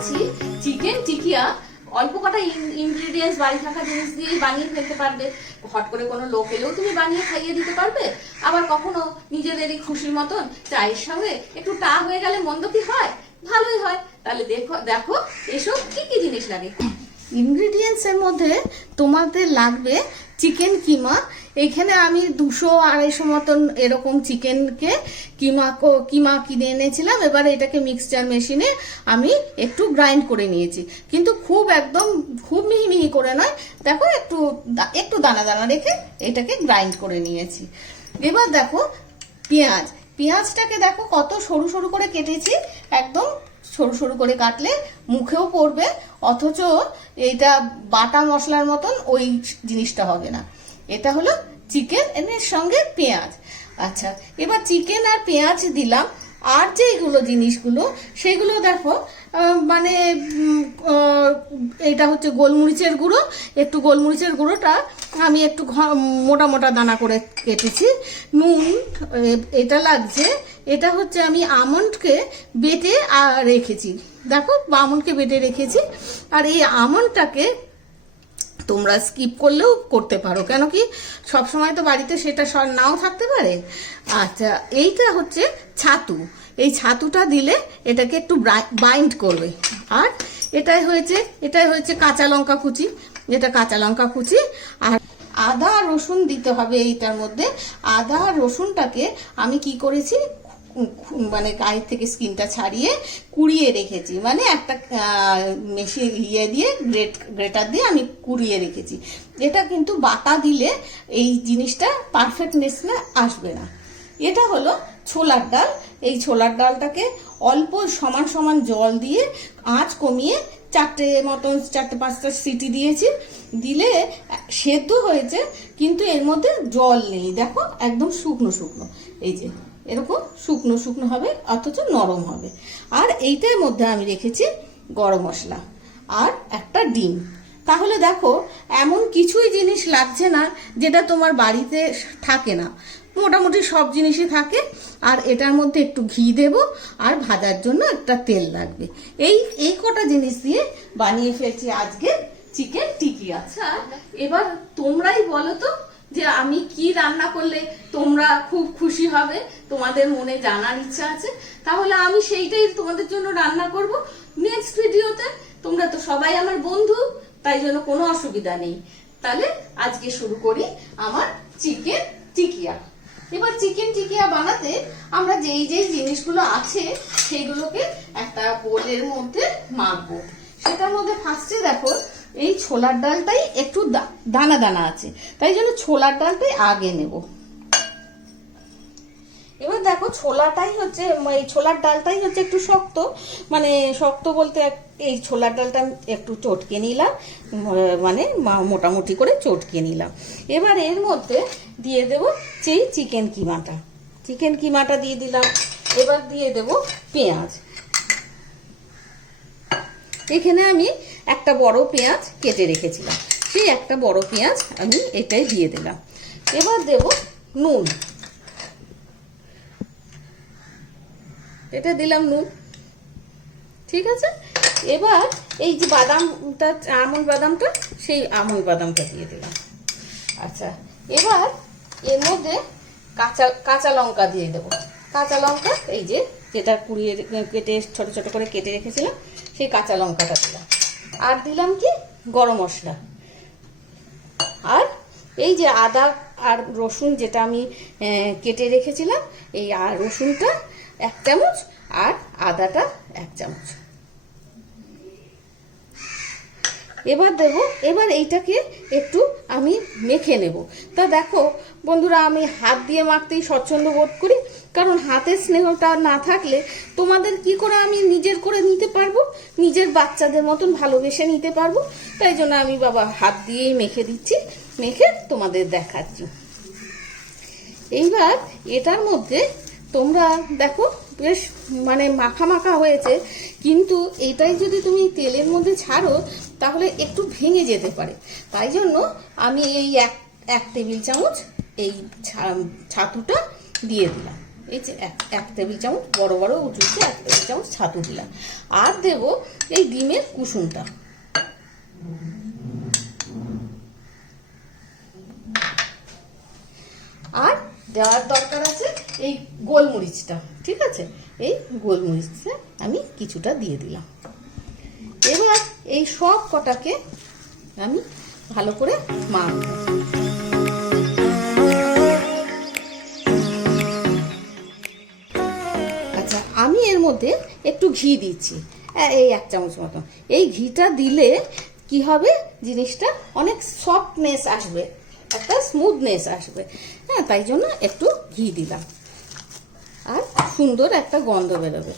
বানাচ্ছি চিকেন টিকিয়া। অল্প কটা ইনগ্রেডিয়েন্টস বাড়ি থাকা জিনিস দিয়েই বানিয়ে ফেলতে পারবে। হট করে কোনো লোক এলেও তুমি বানিয়ে খাইয়ে দিতে পারবে। আবার কখনো নিজেদেরই খুশির মতন চায়ের সঙ্গে একটু টা হয়ে গেলে মন্দ কি হয়, ভালোই হয়। তাহলে দেখো দেখো এসব কি কি জিনিস লাগে। ইনগ্রেডিয়েন্টস এর মধ্যে তোমাদের লাগবে চিকেন কিমা। এখানে আমি 200-250 মতন এরকম চিকেনকে কিমা কিনে এনেছিলাম। এবারে এটাকে মিক্সচার মেশিনে আমি একটু গ্রাইন্ড করে নিয়েছি, কিন্তু খুব মিহি মিহি করে নয়। দেখো একটু দানা দানা রেখে এটাকে গ্রাইন্ড করে নিয়েছি। এবার দেখো পেঁয়াজটাকে দেখো কত সরু সরু করে কেটেছি। একদম সরু সরু করে কাটলে মুখেও পড়বে, অথচ এটা বাটা মশলার মতন ওই জিনিসটা হবে না। এটা হলো চিকেন এর সঙ্গে পেঁয়াজ। আচ্ছা, এবার চিকেন আর পেঁয়াজ দিলাম। আর যেগুলো জিনিসগুলো সেগুলো দেখো, মানে এটা হচ্ছে গোলমরিচের গুঁড়ো। একটু গোলমরিচের গুঁড়োটা আমি একটু মোটা মোটা দানা করে কেটেছি। নুন এটা লাগছে। এটা হচ্ছে আমি আমন্ডকে বেটে রেখেছি। দেখো আমন্ডকে বেটে রেখেছি। আর এই আমন্ডটাকে তোমরা স্কিপ করলেও করতে পারো, কেন কি সবসময় তো বাড়িতে সেটা নাও থাকতে পারে। আচ্ছা, এইটা হচ্ছে ছাতু। এই ছাতুটা দিলে এটাকে একটু বাইন্ড করবে। আর এটাই হয়েছে কাঁচা লঙ্কা কুচি। যেটা কাঁচা লঙ্কা কুচি। আর আদা রসুন দিতে হবে এইটার মধ্যে। আদা রসুনটাকে আমি কি করেছি, মানে গায়ের থেকে স্কিনটা ছাড়িয়ে কুড়িয়ে রেখেছি। মানে একটা মেশিন দিয়ে গ্রেটার দিয়ে আমি কুড়িয়ে রেখেছি। এটা কিন্তু বাটা দিলে এই জিনিসটা পারফেক্টনেস আসবে না। এটা হলো ছোলার ডাল। এই ছোলার ডালটাকে অল্প সমান সমান জল দিয়ে আঁচ কমিয়ে 4-5টা সিটি দিয়েছি। দিলে সেদ্ধ হয়েছে, কিন্তু এর মধ্যে জল নেই। দেখো একদম শুকনো শুকনো, এই যে এরকম শুকনো শুকনো হবে, অথচ নরম হবে। আর এইটার মধ্যে আমি রেখেছি গরম মশলা আর একটা ডিম। তাহলে দেখো এমন কিছুই জিনিস লাগছে না যেটা তোমার বাড়িতে থাকে না। মোটামুটি সব জিনিসই থাকে। আর এটার মধ্যে একটু ঘি দেব, আর ভাজার জন্য একটা তেল লাগবে। এই কটা জিনিস দিয়ে বানিয়ে ফেলছি আজকে চিকেন টিকি। আচ্ছা, এবার তোমরাই বলো তো যে আমি কি রান্না করলে তোমরা খুব খুশি হবে, তোমাদের মনে জানার ইচ্ছা আছে। তাহলে আমি সেইটাই তোমাদের জন্য রান্না করব নেক্সট ভিডিওতে। তোমরা তো সবাই আমার বন্ধু, তাই জন্য কোনো অসুবিধা নেই। তাহলে আজকে শুরু করি আমার চিকেন টিকিয়া। এবার চিকেন টিকিয়া বানাতে আমরা যেই জিনিসগুলো আছে সেইগুলোকে একটা বোলের মধ্যে মাখবো। সেটার মধ্যে ফার্স্টে দেখো এই ছোলার ডালটাই একটু দানা দানা আছে, তাই জন্য ছোলার ডালটাই আগে নেব। এবার দেখো এই ছোলার ডালটাই হচ্ছে একটু শক্ত। মানে শক্ত বলতে এই ছোলার ডালটা একটু চটকে নিলাম, মানে মোটামুটি করে চটকে নিলাম। এবার এর মধ্যে দিয়ে দেব সেই চিকেন কিমাটা দিয়ে দিলাম। এবার দিয়ে দেব পেঁয়াজ। এখানে আমি একটা বড় পেঁয়াজ কেটে রেখেছিলাম, সেই একটা বড় পেঁয়াজ আমি এটাই দিয়ে দিলাম। এবার দেব নুন। এটা দিলাম নুন, ঠিক আছে। এবার এই যে বাদামটা, আমন্ড বাদামটা, সেই আমন্ড বাদামটা দিয়ে দিলাম। আচ্ছা, এবার এর মধ্যে কাঁচা লঙ্কা দিয়ে দেবো। কাঁচা লঙ্কা এই যেটা কেটে ছোট ছোট করে কেটে রেখেছিলাম, সেই কাঁচা লঙ্কাটা দিলাম। আর দিলাম কি গরম মশলা। আর এই যে আদা আর রসুন যেটা আমি কেটে রেখেছিলাম, এই আর রসুনটা 1 চামচ আর আদাটা 1 চামচ। এবার এইটাকে একটু আমি মেখে নেব। তা দেখো বন্ধুরা, আমি হাত দিয়ে মাখতেই স্বচ্ছন্দ বোধ করি, কারণ হাতের স্নেহটা না থাকলে তোমাদের কি করে আমি নিজের করে নিতে পারবো, নিজের বাচ্চাদের মতন ভালোবেসে নিতে পারবো। তাই জন্য আমি হাত দিয়েই মেখে দিচ্ছি, মেখে তোমাদের দেখাচ্ছি। এইবার এটার মধ্যে তোমরা দেখো বেশ মানে মাখা মাখা হয়েছে, কিন্তু এটাই যদি তুমি তেলের মধ্যে ছাড়ো তাহলে একটু ভেঙে যেতে পারে। তাই জন্য আমি এই 1 টেবিল চামচ এই ছাতুটা দিয়ে দিলাম। এই যে এক টেবিল চামচ বড় বড় উঁচুতে 1 টেবিল চামচ ছাতু দিলাম। আর দেব এই ডিমের কুসুমটা। আর দেওয়ার দরকার আছে এই গোলমরিচটা, ঠিক আছে? এই গোলমরিচটা আমি কিছুটা দিয়ে দিলাম। এবার এই সব কটাকে আমি ভালো করে মাখবো। আচ্ছা, আমি এর মধ্যে একটু ঘি দিচ্ছি, এই 1 চামচ মতো। এই ঘিটা দিলে কি হবে, জিনিসটা অনেক সফটনেস আসবে, একটা স্মুথনেস আসবে। হ্যাঁ, তাই জন্য একটু ঘি দিলাম। আর সুন্দর একটা গন্ধ বেরোবে।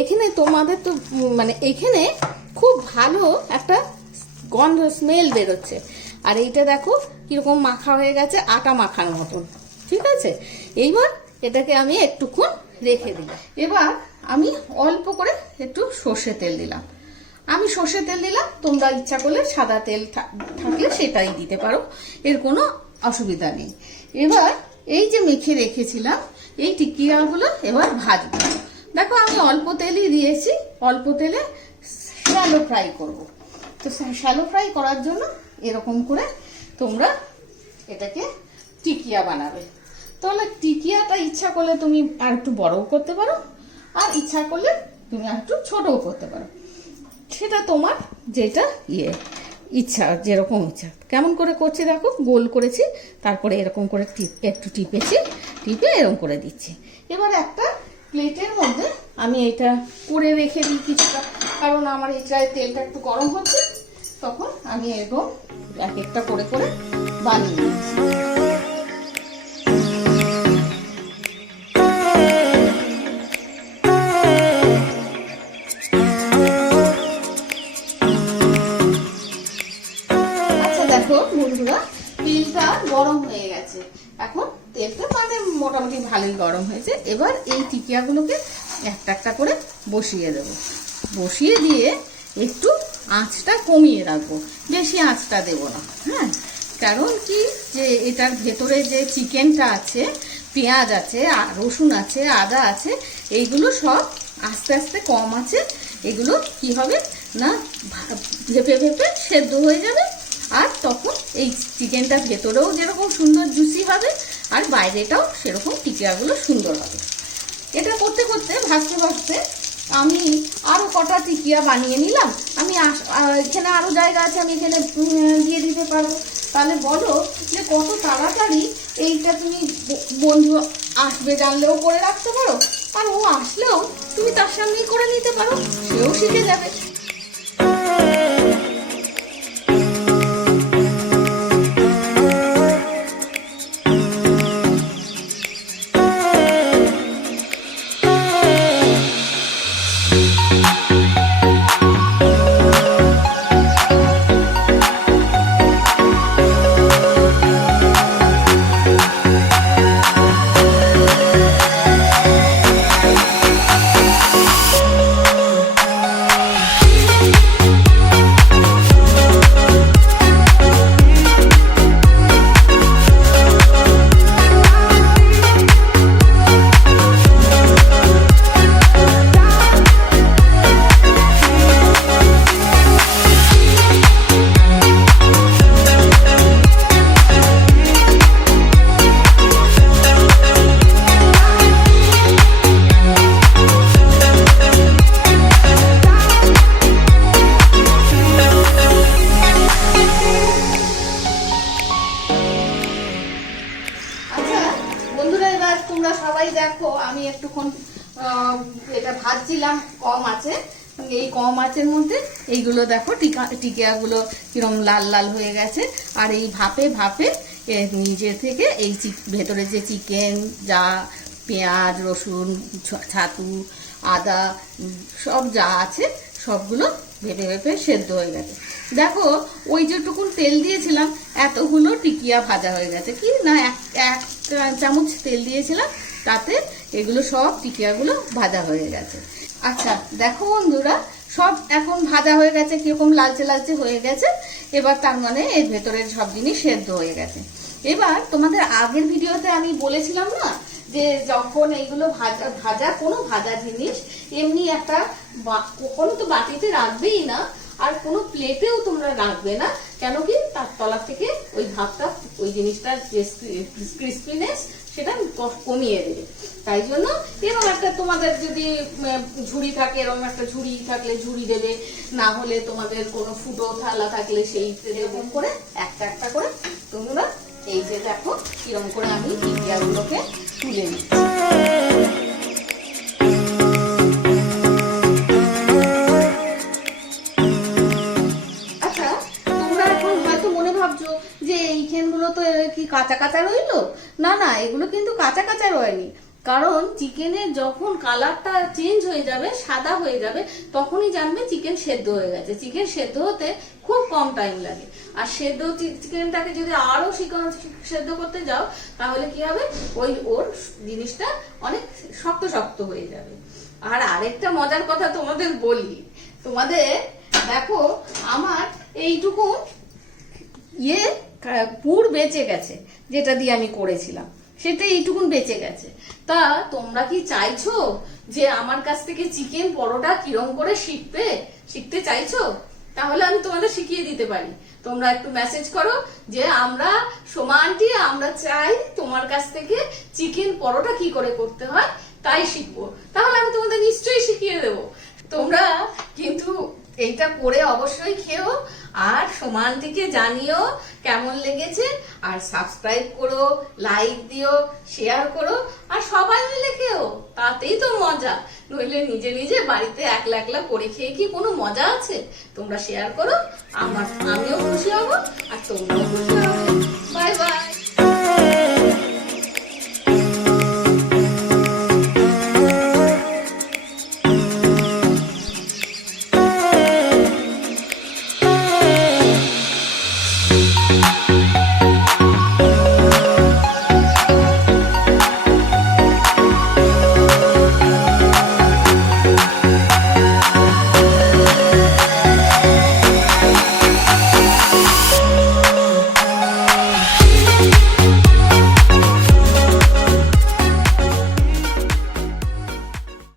এখানে তোমাদের তো মানে এখানে খুব ভালো একটা গন্ধ স্মেল বেরোচ্ছে। আর এইটা দেখো কিরকম মাখা হয়ে গেছে, আটা মাখার মতন, ঠিক আছে? এইবার এটাকে আমি একটুক্ষণ রেখে দিই। এবার আমি অল্প করে একটু সর্ষে তেল দিলাম। আমি সর্ষে তেল দিলাম, তোমরা ইচ্ছা করলে সাদা তেল থাকলে সেটাই দিতে পারো, এর কোনো অসুবিধা নেই। এবার এই যে মেখে রেখেছিলাম এই টিকিয়াগুলো এবার ভাজবো। দেখো আমি অল্প তেলই দিয়েছি, অল্প তেলে শ্যালো ফ্রাই করব। তো শ্যালো ফ্রাই করার জন্য এরকম করে তোমরা এটাকে টিকিয়া বানাবে। তাহলে টিকিয়াটা ইচ্ছা করলে তুমি আর একটু বড়ও করতে পারো, আর ইচ্ছা করলে তুমি আর একটু ছোটও করতে পারো, সেটা তোমার যেটা ইচ্ছা, যেরকম ইচ্ছা। কেমন করে করছি দেখো, গোল করেছি, তারপরে এরকম করে একটু টিপে এরকম করে দিচ্ছি। এবার একটা প্লেটের মধ্যে আমি এটা করে রেখে দিই কিছুটা, কারণ আমার এটায় তেলটা একটু গরম হচ্ছে, তখন আমি এরকম এক একটা করে করে বানিয়ে নিচ্ছি। বন্ধুরা, তেলটা গরম হয়ে গেছে, এখন তেলটা মানে মোটামুটি ভালোই গরম হয়েছে। এবার এই টিকিয়াগুলোকে একটা একটা করে বসিয়ে দেব। বসিয়ে দিয়ে একটু আঁচটা কমিয়ে রাখবো, বেশি আঁচটা দেব না। হ্যাঁ, কারণ কি যে এটার ভেতরে যে চিকেনটা আছে, পেঁয়াজ আছে, রসুন আছে, আদা আছে, এইগুলো সব আস্তে আস্তে কম আছে, এগুলো কি হবে না ভেপে ভেপে সেদ্ধ হয়ে যাবে। আর তখন এই চিকেনটা ভেতরেও যেরকম সুন্দর জুসি হবে, আর বাইরেটাও সেরকম টিকিয়াগুলো সুন্দর হবে। এটা করতে করতে ভাজতে ভাজতে আমি আরও কটা টিকিয়া বানিয়ে নিলাম। আমি এখানে আরও জায়গা আছে, আমি এখানে দিয়ে দিতে পারবো। তাহলে বলো যে কত তাড়াতাড়ি এইটা তুমি বন্ধু আসবে জানলেও করে রাখতে পারো, আর ও আসলেও তুমি তার সামনেই করে নিতে পারো, সেও শিখে যাবে। দেখো আমি একটুক্ষণ এটা ভাজছিলাম কম আছে, এই কম আঁচের মধ্যে এইগুলো দেখো টিকিয়াগুলো কিরম লাল লাল হয়ে গেছে। আর এই ভাপে ভাপে নিজে থেকে এই ভেতরে যে চিকেন, যা পেঁয়াজ, রসুন, ছাতু, আদা সব যা আছে সবগুলো ভেপে ভেপে সেদ্ধ হয়ে গেছে। দেখো ওই যেটুকুন তেল দিয়েছিলাম এতগুলো টিকিয়া ভাজা হয়ে গেছে। কি না এক চামচ তেল দিয়েছিলাম, তাতে এগুলো সব টিকিয়াগুলো ভাজা হয়ে গেছে। আচ্ছা দেখো বন্ধুরা, সব এখন ভাজা হয়ে গেছে, কিরকম লালচে লালচে হয়ে গেছে। এবার তার মানে এর ভেতরের সব জিনিস সেদ্ধ হয়ে গেছে। এবার তোমাদের আগের ভিডিওতে আমি বলেছিলাম না যে যখন এইগুলো ভাজা ভাজা কোনো ভাজা জিনিস এমনি একটা কখনো তো বাটিতে রাখবেই না, আর কোনো প্লেটেও তোমরা রাখবে না, কেন কি তার তলা থেকে ওই ভাবটা ওই জিনিসটার যে ক্রিস্পিনেস সেটা কমিয়ে দেবে। তাই জন্য এরকম একটা তোমাদের যদি ঝুড়ি থাকে, এরকম একটা ঝুড়ি থাকলে ঝুড়ি দেবে, না হলে তোমাদের কোনো ফুটো থালা থাকলে সেইতে এরকম করে একটা একটা করে তোমরা এই যে দেখো কিরকম করে আমি টিকিয়াগুলোকে তুলে নিচ্ছি। যে এইখানগুলো তো কি কাঁচা কাঁচা রইলো, না না, এগুলো কিন্তু কাঁচা কাঁচা রয়নি, কারণ চিকেনের যখন কালারটা চেঞ্জ হয়ে যাবে, সাদা হয়ে যাবে, তখনই জানবে চিকেন সেদ্ধ হয়ে গেছে। চিকেন সেদ্ধ হতে খুব কম টাইম লাগে, আর সেদ্ধ চিকেনটাকে যদি আরো সেদ্ধ করতে যাও তাহলে কি হবে, ওর জিনিসটা অনেক শক্ত শক্ত হয়ে যাবে। আর আরেকটা মজার কথা তোমাদের বলি, তোমাদের দেখো আমার এইটুকু পুর বেঁচে গেছে, যেটা দিয়ে আমি করেছিলাম সেটা এইটুকুন বেঁচে গেছে। তা তোমরা কি চাইছো যে আমার কাছ থেকে চিকেন পরোটা কিরম করে শিখতে চাইছো? তাহলে আমি তোমাদের শিখিয়ে দিতে পারি। তোমরা একটু মেসেজ করো যে আমরা সোমান্টি আমরা চাই তোমার কাছ থেকে চিকেন পরোটা কি করে করতে হয় তাই শিখবো, তাহলে আমি তোমাদের নিশ্চয়ই শিখিয়ে দেবো। তোমরা কিন্তু এইটা করে অবশ্যই খেও, আর সোমান্টিকে জানিও কেমন লেগেছে, আর সাবস্ক্রাইব করো, লাইক দিও, শেয়ার করো, আর সবাই মিলে খেও, তাতেই তো মজা। নইলে নিজে নিজে বাড়িতে একলা একলা করে খেয়ে কি কোনো মজা আছে? তোমরা শেয়ার করো, আমিও খুশি হব আর তোমরাও খুশি হবে। Bye bye.